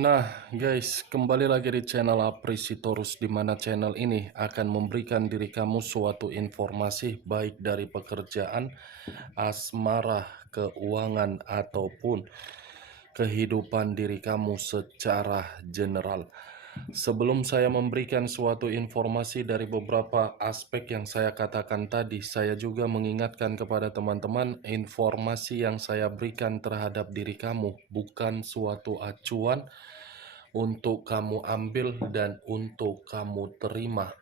Nah, guys, kembali lagi di channel Aprisitorus, di mana channel ini akan memberikan diri kamu suatu informasi baik dari pekerjaan, asmara, keuangan, ataupun kehidupan diri kamu secara general. Sebelum saya memberikan suatu informasi dari beberapa aspek yang saya katakan tadi, saya juga mengingatkan kepada teman-teman, informasi yang saya berikan terhadap diri kamu bukan suatu acuan untuk kamu ambil dan untuk kamu terima.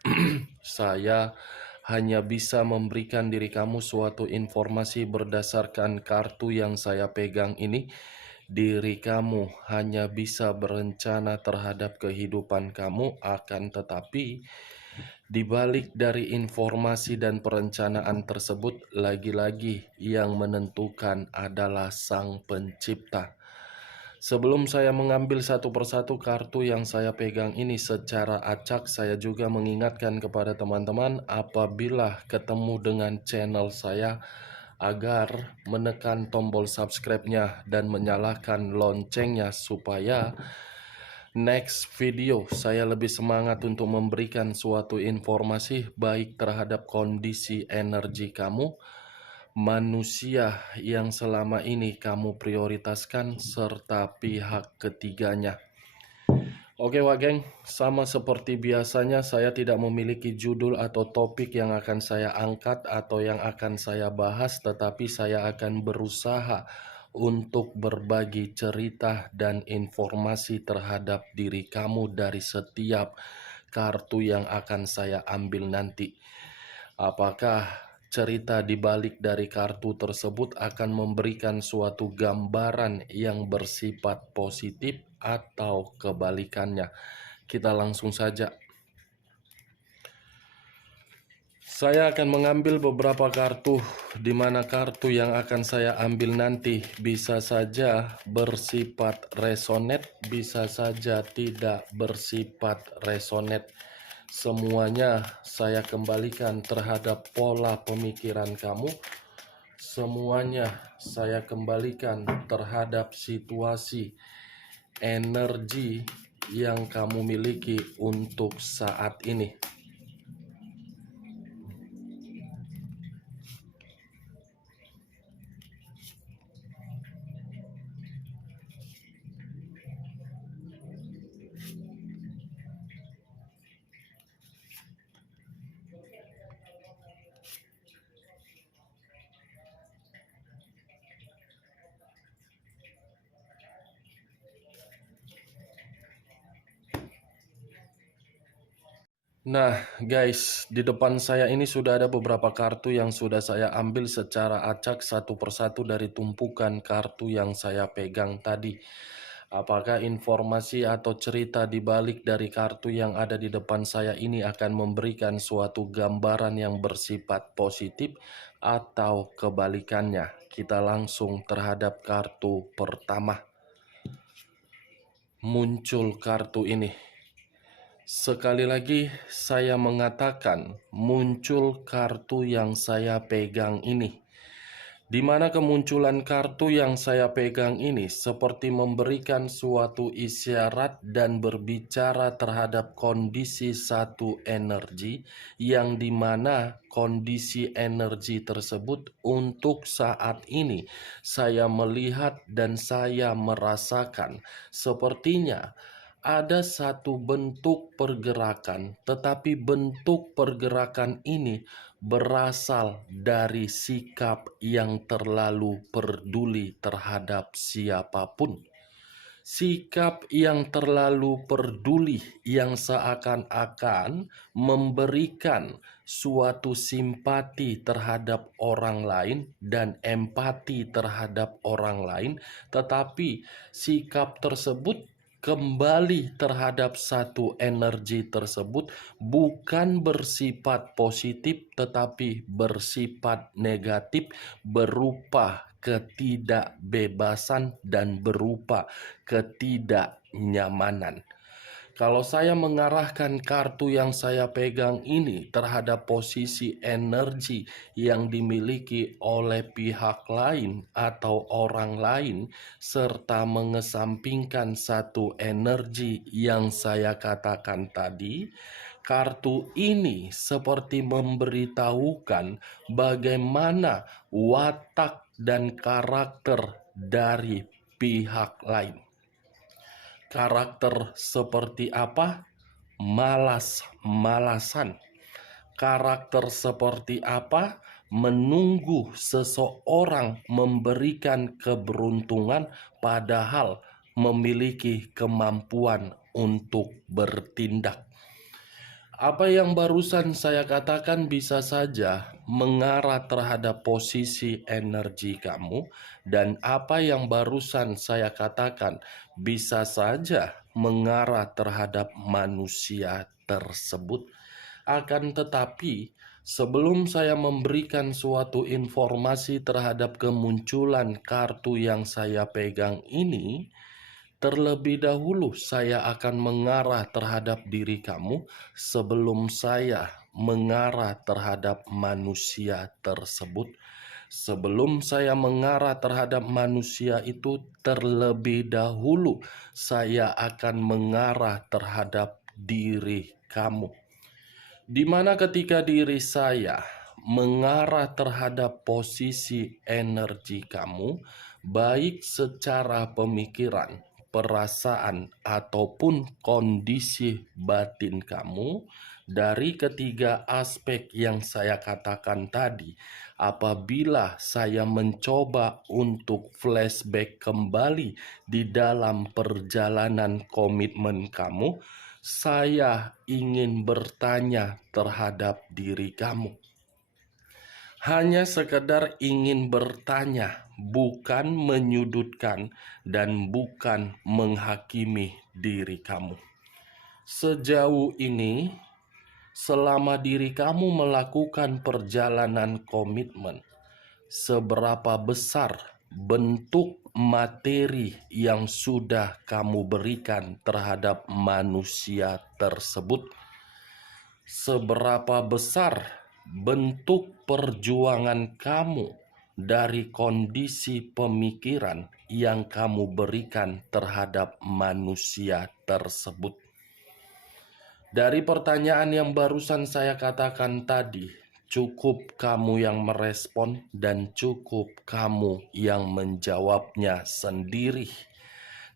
Saya hanya bisa memberikan diri kamu suatu informasi berdasarkan kartu yang saya pegang ini. Diri kamu hanya bisa berencana terhadap kehidupan kamu, akan tetapi di balik dari informasi dan perencanaan tersebut, lagi-lagi yang menentukan adalah Sang Pencipta. Sebelum saya mengambil satu persatu kartu yang saya pegang ini secara acak, saya juga mengingatkan kepada teman-teman apabila ketemu dengan channel saya agar menekan tombol subscribe-nya dan menyalakan loncengnya supaya next video saya lebih semangat untuk memberikan suatu informasi baik terhadap kondisi energi kamu, manusia yang selama ini kamu prioritaskan, serta pihak ketiganya. Oke Wak Geng, sama seperti biasanya saya tidak memiliki judul atau topik yang akan saya angkat atau yang akan saya bahas, tetapi saya akan berusaha untuk berbagi cerita dan informasi terhadap diri kamu dari setiap kartu yang akan saya ambil nanti. Apakah cerita di balik dari kartu tersebut akan memberikan suatu gambaran yang bersifat positif atau kebalikannya? Kita langsung saja. Saya akan mengambil beberapa kartu, di mana kartu yang akan saya ambil nanti bisa saja bersifat resonate, bisa saja tidak bersifat resonate. Semuanya saya kembalikan terhadap pola pemikiran kamu. Semuanya saya kembalikan terhadap situasi energi yang kamu miliki untuk saat ini. Nah guys, di depan saya ini sudah ada beberapa kartu yang sudah saya ambil secara acak satu persatu dari tumpukan kartu yang saya pegang tadi. Apakah informasi atau cerita di balik dari kartu yang ada di depan saya ini akan memberikan suatu gambaran yang bersifat positif atau kebalikannya? Kita langsung terhadap kartu pertama. Muncul kartu ini. Sekali lagi saya mengatakan muncul kartu yang saya pegang ini. Di mana kemunculan kartu yang saya pegang ini seperti memberikan suatu isyarat dan berbicara terhadap kondisi satu energi, yang dimana kondisi energi tersebut untuk saat ini saya melihat dan saya merasakan sepertinya ada satu bentuk pergerakan, tetapi bentuk pergerakan ini berasal dari sikap yang terlalu peduli terhadap siapapun. Sikap yang terlalu peduli yang seakan-akan memberikan suatu simpati terhadap orang lain dan empati terhadap orang lain, tetapi sikap tersebut kembali terhadap satu energi tersebut bukan bersifat positif tetapi bersifat negatif, berupa ketidakbebasan dan berupa ketidaknyamanan. Kalau saya mengarahkan kartu yang saya pegang ini terhadap posisi energi yang dimiliki oleh pihak lain atau orang lain, serta mengesampingkan satu energi yang saya katakan tadi, kartu ini seperti memberitahukan bagaimana watak dan karakter dari pihak lain. Karakter seperti apa? Malas-malasan. Karakter seperti apa? Menunggu seseorang memberikan keberuntungan padahal memiliki kemampuan untuk bertindak. Apa yang barusan saya katakan bisa saja mengarah terhadap posisi energi kamu, dan apa yang barusan saya katakan bisa saja mengarah terhadap manusia tersebut. Akan tetapi, sebelum saya memberikan suatu informasi terhadap kemunculan kartu yang saya pegang ini, terlebih dahulu saya akan mengarah terhadap diri kamu sebelum saya mengarah terhadap manusia tersebut. Sebelum saya mengarah terhadap manusia itu, terlebih dahulu saya akan mengarah terhadap diri kamu. Di mana ketika diri saya mengarah terhadap posisi energi kamu, baik secara pemikiran, perasaan, ataupun kondisi batin kamu, dari ketiga aspek yang saya katakan tadi, apabila saya mencoba untuk flashback kembali di dalam perjalanan komitmen kamu, saya ingin bertanya terhadap diri kamu. Hanya sekedar ingin bertanya, bukan menyudutkan dan bukan menghakimi diri kamu. Sejauh ini, selama diri kamu melakukan perjalanan komitmen, seberapa besar bentuk materi yang sudah kamu berikan terhadap manusia tersebut? Seberapa besar bentuk perjuangan kamu dari kondisi pemikiran yang kamu berikan terhadap manusia tersebut? Dari pertanyaan yang barusan saya katakan tadi, cukup kamu yang merespon dan cukup kamu yang menjawabnya sendiri.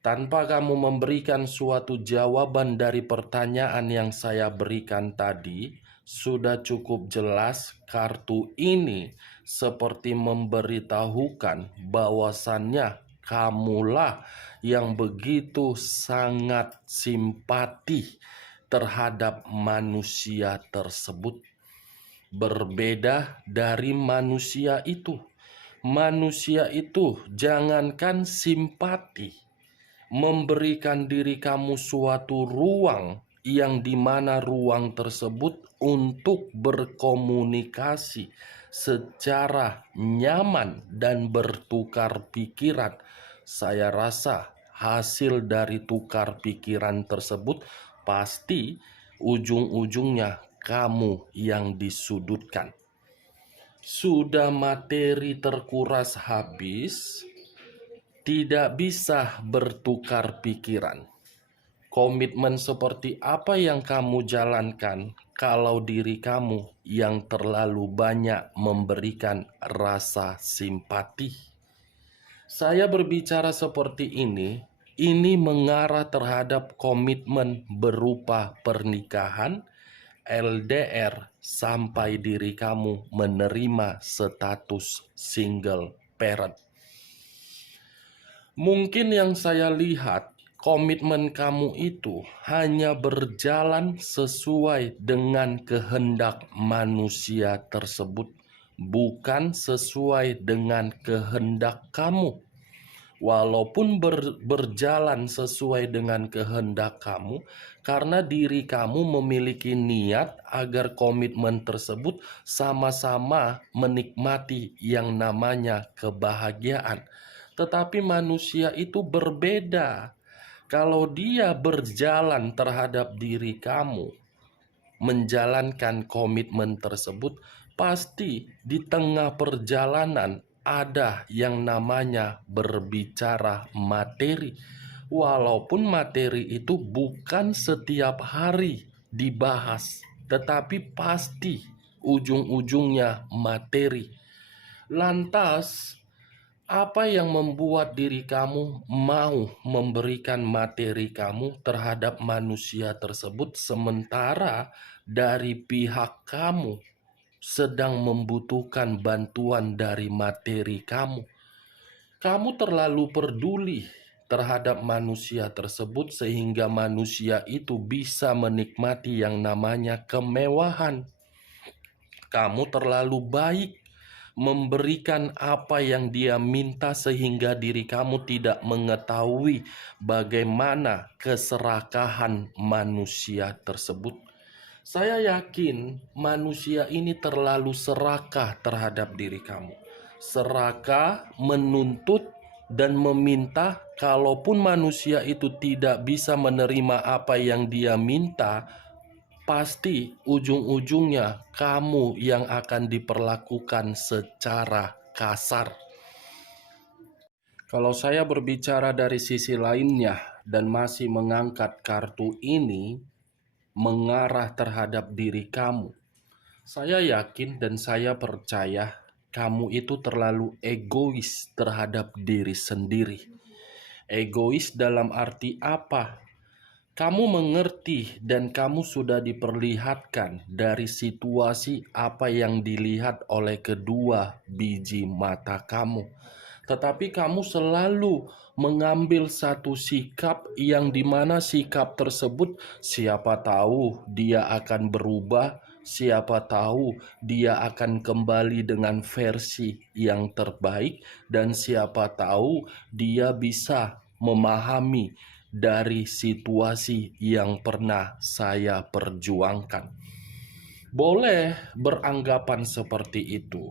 Tanpa kamu memberikan suatu jawaban dari pertanyaan yang saya berikan tadi, sudah cukup jelas kartu ini seperti memberitahukan bahwasannya kamulah yang begitu sangat simpati terhadap manusia tersebut. Berbeda dari manusia itu. Manusia itu jangankan simpati, memberikan diri kamu suatu ruang yang dimana ruang tersebut untuk berkomunikasi secara nyaman dan bertukar pikiran. Saya rasa hasil dari tukar pikiran tersebut pasti ujung-ujungnya kamu yang disudutkan. Sudah materi terkuras habis, tidak bisa bertukar pikiran. Komitmen seperti apa yang kamu jalankan kalau diri kamu yang terlalu banyak memberikan rasa simpati? Saya berbicara seperti ini mengarah terhadap komitmen berupa pernikahan, LDR, sampai diri kamu menerima status single parent. Mungkin yang saya lihat, komitmen kamu itu hanya berjalan sesuai dengan kehendak manusia tersebut, bukan sesuai dengan kehendak kamu. Walaupun berjalan sesuai dengan kehendak kamu, karena diri kamu memiliki niat agar komitmen tersebut sama-sama menikmati yang namanya kebahagiaan. Tetapi manusia itu berbeda. Kalau dia berjalan terhadap diri kamu, menjalankan komitmen tersebut, pasti di tengah perjalanan ada yang namanya berbicara materi. Walaupun materi itu bukan setiap hari dibahas, tetapi pasti ujung-ujungnya materi. Lantas, apa yang membuat diri kamu mau memberikan materi kamu terhadap manusia tersebut, sementara dari pihak kamu sedang membutuhkan bantuan dari materi kamu? Kamu terlalu peduli terhadap manusia tersebut sehingga manusia itu bisa menikmati yang namanya kemewahan. Kamu terlalu baik memberikan apa yang dia minta sehingga diri kamu tidak mengetahui bagaimana keserakahan manusia tersebut. Saya yakin manusia ini terlalu serakah terhadap diri kamu. Serakah, menuntut, dan meminta. Kalaupun manusia itu tidak bisa menerima apa yang dia minta, pasti ujung-ujungnya kamu yang akan diperlakukan secara kasar. Kalau saya berbicara dari sisi lainnya dan masih mengangkat kartu ini mengarah terhadap diri kamu, saya yakin dan saya percaya kamu itu terlalu egois terhadap diri sendiri. Egois dalam arti apa? Kamu mengerti dan kamu sudah diperlihatkan dari situasi apa yang dilihat oleh kedua biji mata kamu. Tetapi kamu selalu mengambil satu sikap yang dimana sikap tersebut siapa tahu dia akan berubah, siapa tahu dia akan kembali dengan versi yang terbaik, dan siapa tahu dia bisa memahami dari situasi yang pernah saya perjuangkan. Boleh beranggapan seperti itu,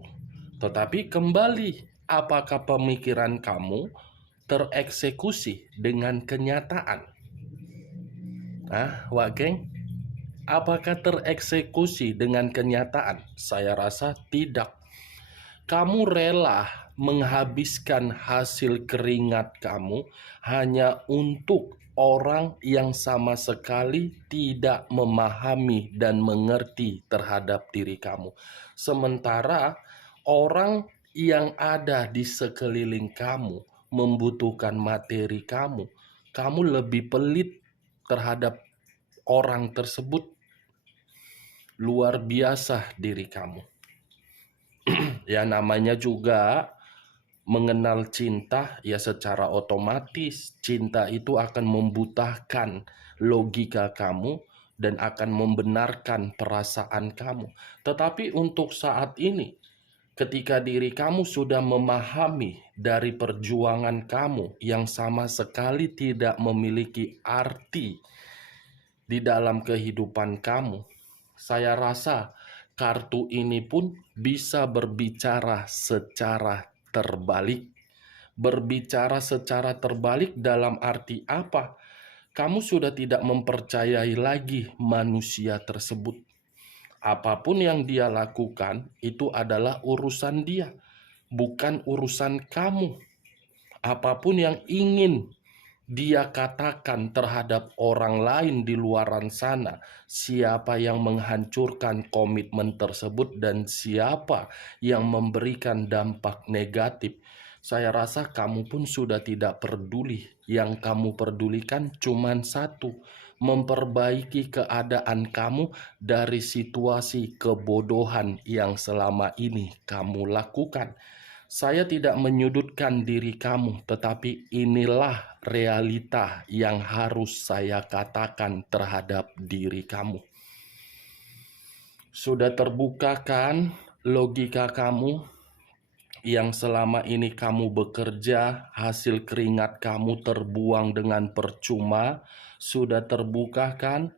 tetapi kembali, apakah pemikiran kamu tereksekusi dengan kenyataan? Wak geng? Apakah tereksekusi dengan kenyataan? Saya rasa tidak. Kamu rela menghabiskan hasil keringat kamu hanya untuk orang yang sama sekali tidak memahami dan mengerti terhadap diri kamu. Sementara orang yang ada di sekeliling kamu membutuhkan materi kamu, kamu lebih pelit terhadap orang tersebut. Luar biasa diri kamu. Ya namanya juga mengenal cinta, ya secara otomatis cinta itu akan membutahkan logika kamu dan akan membenarkan perasaan kamu. Tetapi untuk saat ini, ketika diri kamu sudah memahami dari perjuangan kamu yang sama sekali tidak memiliki arti di dalam kehidupan kamu, saya rasa kartu ini pun bisa berbicara secara terbalik. Berbicara secara terbalik dalam arti apa? Kamu sudah tidak mempercayai lagi manusia tersebut. Apapun yang dia lakukan itu adalah urusan dia, bukan urusan kamu. Apapun yang ingin dia katakan terhadap orang lain di luaran sana, siapa yang menghancurkan komitmen tersebut dan siapa yang memberikan dampak negatif, saya rasa kamu pun sudah tidak peduli. Yang kamu pedulikan cuma satu, memperbaiki keadaan kamu dari situasi kebodohan yang selama ini kamu lakukan. Saya tidak menyudutkan diri kamu, tetapi inilah realita yang harus saya katakan terhadap diri kamu. Sudah terbuka kan logika kamu yang selama ini kamu bekerja, hasil keringat kamu terbuang dengan percuma? Sudah terbuka kan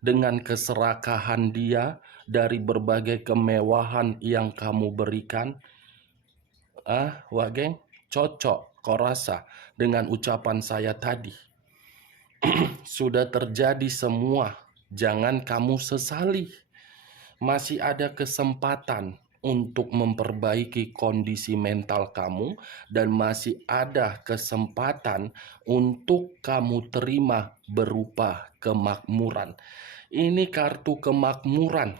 dengan keserakahan dia dari berbagai kemewahan yang kamu berikan? Wak geng, cocok kau rasa dengan ucapan saya tadi? Sudah terjadi semua, jangan kamu sesali. Masih ada kesempatan untuk memperbaiki kondisi mental kamu, dan masih ada kesempatan untuk kamu terima berupa kemakmuran. Ini kartu kemakmuran,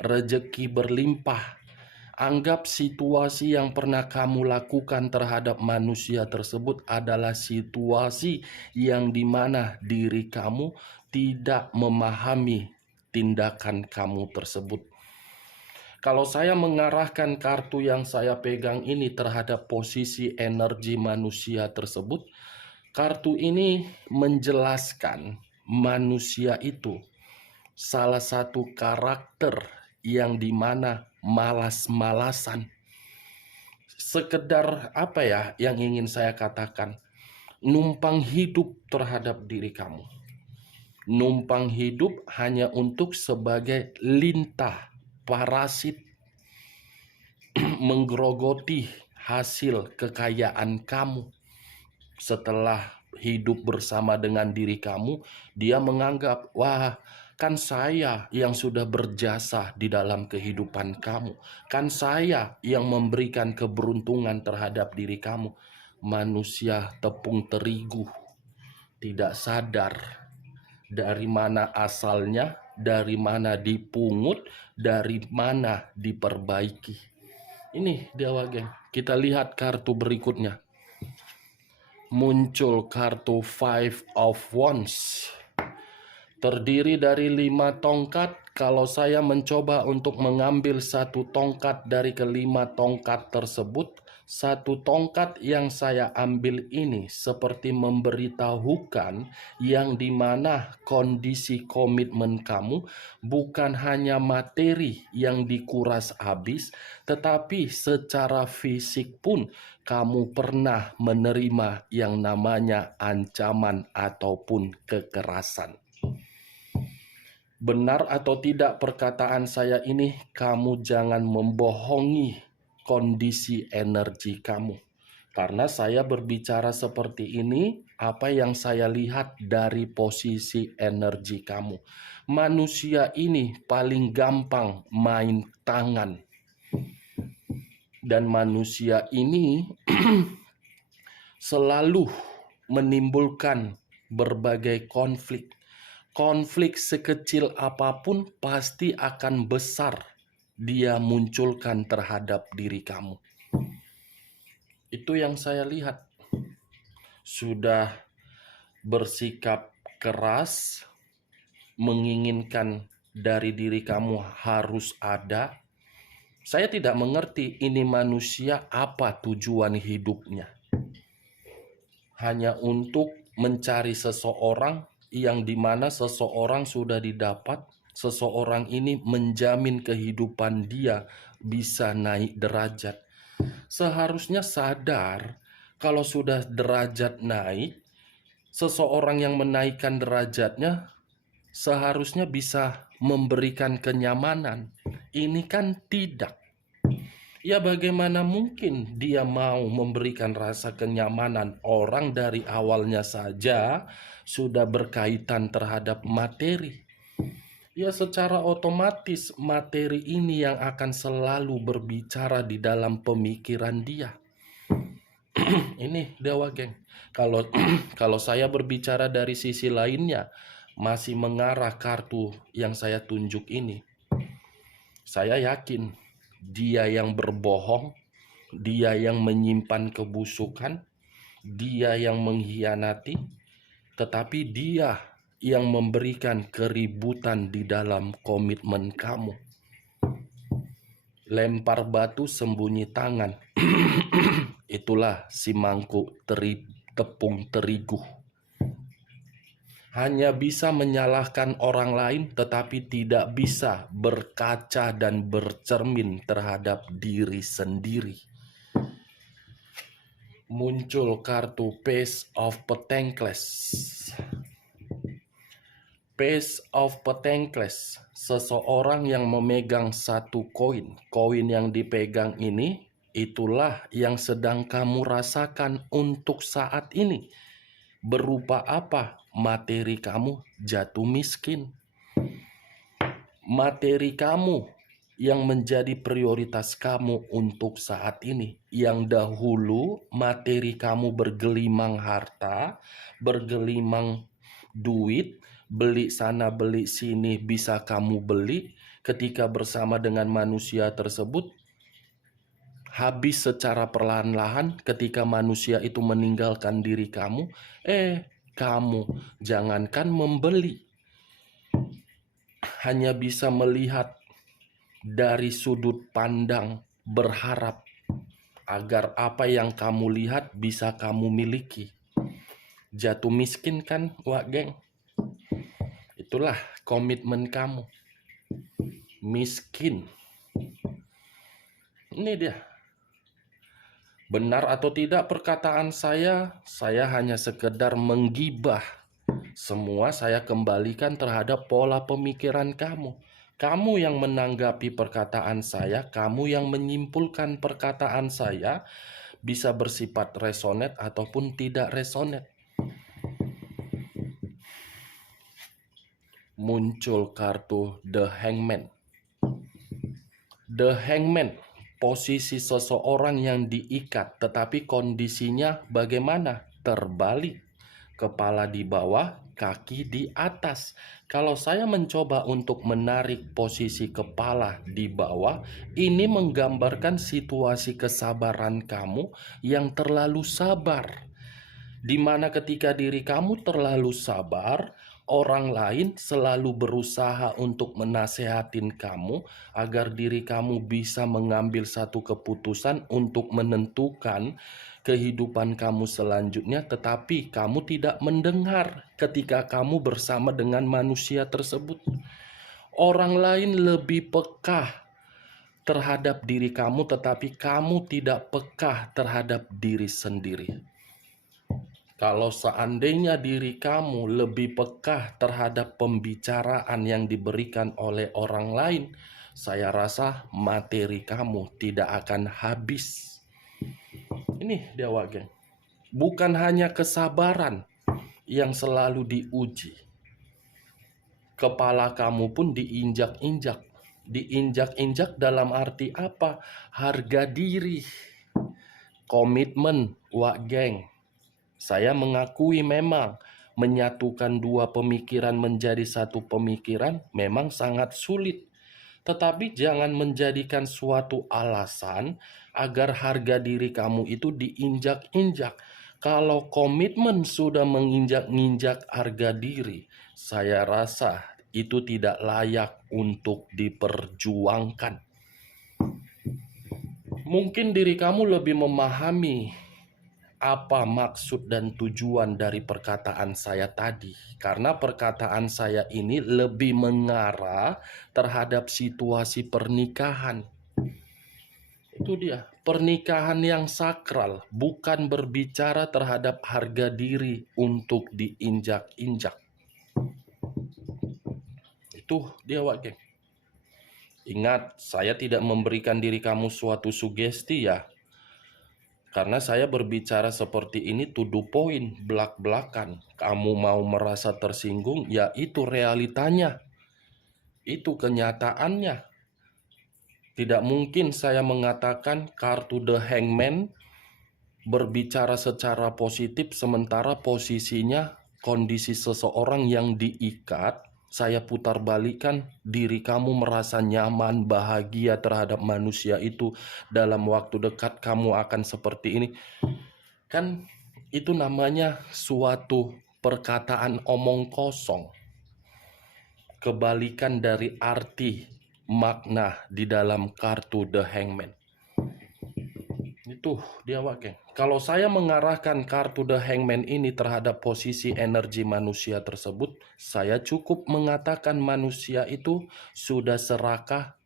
rezeki berlimpah. Anggap situasi yang pernah kamu lakukan terhadap manusia tersebut adalah situasi yang dimana diri kamu tidak memahami tindakan kamu tersebut. Kalau saya mengarahkan kartu yang saya pegang ini terhadap posisi energi manusia tersebut, kartu ini menjelaskan manusia itu salah satu karakter yang dimana malas-malasan. Sekedar apa ya yang ingin saya katakan? Numpang hidup terhadap diri kamu. Numpang hidup hanya untuk sebagai lintah, parasit, menggerogoti hasil kekayaan kamu. Setelah hidup bersama dengan diri kamu, dia menganggap, wah, kan saya yang sudah berjasa di dalam kehidupan kamu. Kan saya yang memberikan keberuntungan terhadap diri kamu. Manusia tepung terigu, tidak sadar dari mana asalnya, dari mana dipungut, dari mana diperbaiki. Ini Dewa Geng. Kita lihat kartu berikutnya. Muncul kartu Five of Wands. Terdiri dari 5 tongkat. Kalau saya mencoba untuk mengambil satu tongkat dari kelima tongkat tersebut, satu tongkat yang saya ambil ini seperti memberitahukan yang dimana kondisi komitmen kamu bukan hanya materi yang dikuras habis, tetapi secara fisik pun kamu pernah menerima yang namanya ancaman ataupun kekerasan. Benar atau tidak perkataan saya ini, kamu jangan membohongi kondisi energi kamu. Karena saya berbicara seperti ini, apa yang saya lihat dari posisi energi kamu. Manusia ini paling gampang main tangan. Dan manusia ini selalu menimbulkan berbagai konflik. Konflik sekecil apapun pasti akan besar dia munculkan terhadap diri kamu. Itu yang saya lihat. Sudah bersikap keras, menginginkan dari diri kamu harus ada. Saya tidak mengerti ini manusia apa tujuan hidupnya. Hanya untuk mencari seseorang yang dimana seseorang sudah didapat, seseorang ini menjamin kehidupan dia bisa naik derajat. Seharusnya sadar kalau sudah derajat naik, seseorang yang menaikkan derajatnya seharusnya bisa memberikan kenyamanan. Ini kan tidak. Ya bagaimana mungkin dia mau memberikan rasa kenyamanan? Orang dari awalnya saja sudah berkaitan terhadap materi. Ya secara otomatis materi ini yang akan selalu berbicara di dalam pemikiran dia. Ini Dewa Geng. Kalau saya berbicara dari sisi lainnya, masih mengarah kartu yang saya tunjuk ini. Saya yakin dia yang berbohong, dia yang menyimpan kebusukan, dia yang mengkhianati, tetapi dia yang memberikan keributan di dalam komitmen kamu. Lempar batu sembunyi tangan. Itulah si mangkuk tepung terigu. Hanya bisa menyalahkan orang lain, tetapi tidak bisa berkaca dan bercermin terhadap diri sendiri. Muncul kartu Page of Pentacles. Page of Pentacles, seseorang yang memegang satu koin. Koin yang dipegang ini, itulah yang sedang kamu rasakan untuk saat ini. Berupa apa? materi kamu jatuh miskin. Materi kamu yang menjadi prioritas kamu untuk saat ini. Yang dahulu materi kamu bergelimang harta, bergelimang duit, beli sana beli sini bisa kamu beli. Ketika bersama dengan manusia tersebut, habis secara perlahan-lahan. Ketika manusia itu meninggalkan diri kamu, kamu jangankan membeli, hanya bisa melihat dari sudut pandang, berharap agar apa yang kamu lihat bisa kamu miliki. Jatuh miskin kan, Wak Geng? Itulah komitmen kamu. Miskin. Ini dia. Benar atau tidak perkataan saya hanya sekedar menggibah. Semua saya kembalikan terhadap pola pemikiran kamu. Kamu yang menanggapi perkataan saya, kamu yang menyimpulkan perkataan saya, bisa bersifat resonate ataupun tidak resonate. Muncul kartu The Hangman. The Hangman, posisi seseorang yang diikat, tetapi kondisinya bagaimana? Terbalik. Kepala di bawah, kaki di atas. Kalau saya mencoba untuk menarik posisi kepala di bawah, ini menggambarkan situasi kesabaran kamu yang terlalu sabar. Di mana ketika diri kamu terlalu sabar, orang lain selalu berusaha untuk menasehatin kamu agar diri kamu bisa mengambil satu keputusan untuk menentukan kehidupan kamu selanjutnya, tetapi kamu tidak mendengar ketika kamu bersama dengan manusia tersebut. Orang lain lebih peka terhadap diri kamu, tetapi kamu tidak peka terhadap diri sendiri. Kalau seandainya diri kamu lebih peka terhadap pembicaraan yang diberikan oleh orang lain, saya rasa materi kamu tidak akan habis. Ini dia, Wak Geng. Bukan hanya kesabaran yang selalu diuji. Kepala kamu pun diinjak-injak. Diinjak-injak dalam arti apa? Harga diri. Komitmen, Wak Geng. Saya mengakui memang menyatukan dua pemikiran menjadi satu pemikiran memang sangat sulit. Tetapi jangan menjadikan suatu alasan agar harga diri kamu itu diinjak-injak. Kalau komitmen sudah menginjak-injak harga diri, saya rasa itu tidak layak untuk diperjuangkan. Mungkin diri kamu lebih memahami apa maksud dan tujuan dari perkataan saya tadi, karena perkataan saya ini lebih mengarah terhadap situasi pernikahan. Itu dia, pernikahan yang sakral, bukan berbicara terhadap harga diri untuk diinjak-injak. Itu dia, Wak Geng. Ingat, saya tidak memberikan diri kamu suatu sugesti ya. Karena saya berbicara seperti ini to the point, belak-belakan. Kamu mau merasa tersinggung, ya itu realitanya. Itu kenyataannya. Tidak mungkin saya mengatakan kartu The Hangman berbicara secara positif sementara posisinya kondisi seseorang yang diikat. Saya putar balikan, diri kamu merasa nyaman, bahagia terhadap manusia itu. Dalam waktu dekat kamu akan seperti ini. Kan itu namanya suatu perkataan omong kosong. Kebalikan dari arti makna di dalam kartu The Hangman. Itu dia, Wak Geng. Kalau saya mengarahkan kartu The Hangman ini terhadap posisi energi manusia tersebut, saya cukup mengatakan manusia itu sudah serakah,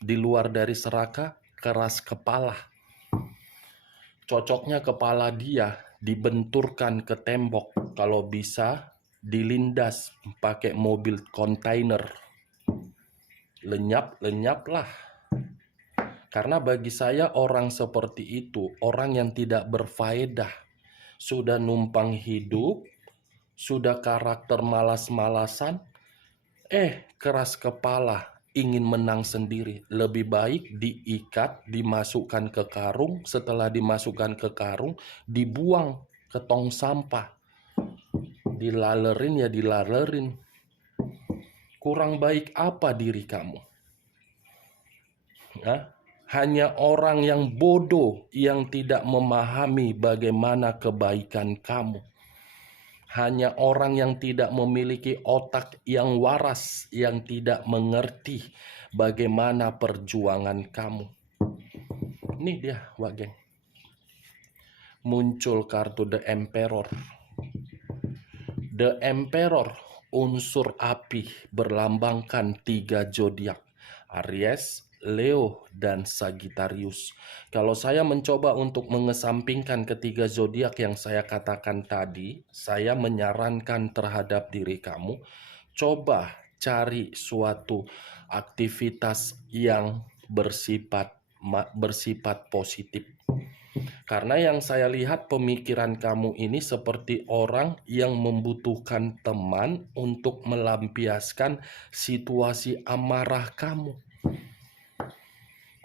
di luar dari serakah, keras kepala. Cocoknya kepala dia dibenturkan ke tembok, kalau bisa dilindas pakai mobil kontainer. Lenyap-lenyaplah. Karena bagi saya orang seperti itu, orang yang tidak berfaedah, sudah numpang hidup, sudah karakter malas-malasan, keras kepala, ingin menang sendiri. Lebih baik diikat, dimasukkan ke karung, setelah dimasukkan ke karung, dibuang ke tong sampah. Dilalerin ya dilalerin. Kurang baik apa diri kamu? Hanya orang yang bodoh yang tidak memahami bagaimana kebaikan kamu. Hanya orang yang tidak memiliki otak yang waras, yang tidak mengerti bagaimana perjuangan kamu. Ini dia, Wak Geng. Muncul kartu The Emperor. The Emperor, unsur api, berlambangkan 3 zodiak: Aries, Leo, dan Sagittarius. Kalau saya mencoba untuk mengesampingkan ketiga zodiak yang saya katakan tadi, saya menyarankan terhadap diri kamu, coba cari suatu aktivitas yang bersifat positif. Karena yang saya lihat pemikiran kamu ini seperti orang yang membutuhkan teman untuk melampiaskan situasi amarah kamu.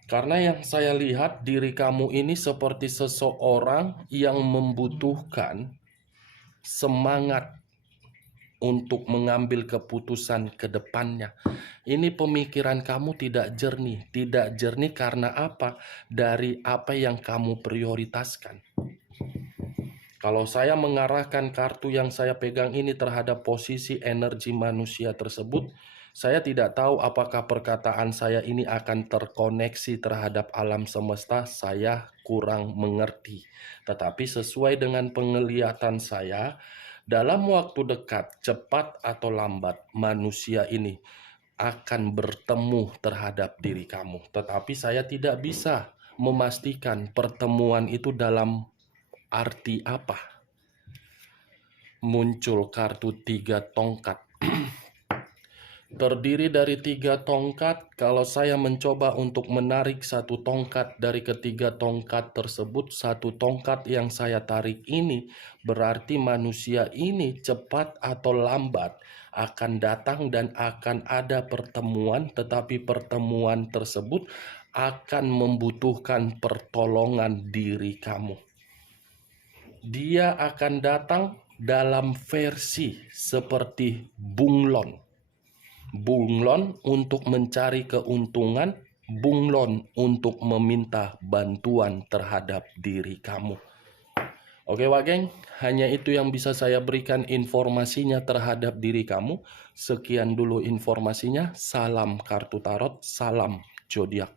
Karena yang saya lihat diri kamu ini seperti seseorang yang membutuhkan semangat untuk mengambil keputusan ke depannya. Ini pemikiran kamu tidak jernih. Tidak jernih karena apa? Dari apa yang kamu prioritaskan. Kalau saya mengarahkan kartu yang saya pegang ini terhadap posisi energi manusia tersebut, saya tidak tahu apakah perkataan saya ini akan terkoneksi terhadap alam semesta. Saya kurang mengerti. Tetapi sesuai dengan penglihatan saya, dalam waktu dekat, cepat atau lambat, manusia ini akan bertemu terhadap diri kamu. Tetapi saya tidak bisa memastikan pertemuan itu dalam arti apa. Muncul kartu 3 tongkat. Terdiri dari 3 tongkat. Kalau saya mencoba untuk menarik satu tongkat dari ketiga tongkat tersebut, satu tongkat yang saya tarik ini berarti manusia ini cepat atau lambat akan datang dan akan ada pertemuan, tetapi pertemuan tersebut akan membutuhkan pertolongan diri kamu. Dia akan datang dalam versi seperti bunglon. Bunglon untuk mencari keuntungan, bunglon untuk meminta bantuan terhadap diri kamu. Oke Wak Geng, hanya itu yang bisa saya berikan informasinya terhadap diri kamu. Sekian dulu informasinya. Salam kartu tarot, salam zodiak.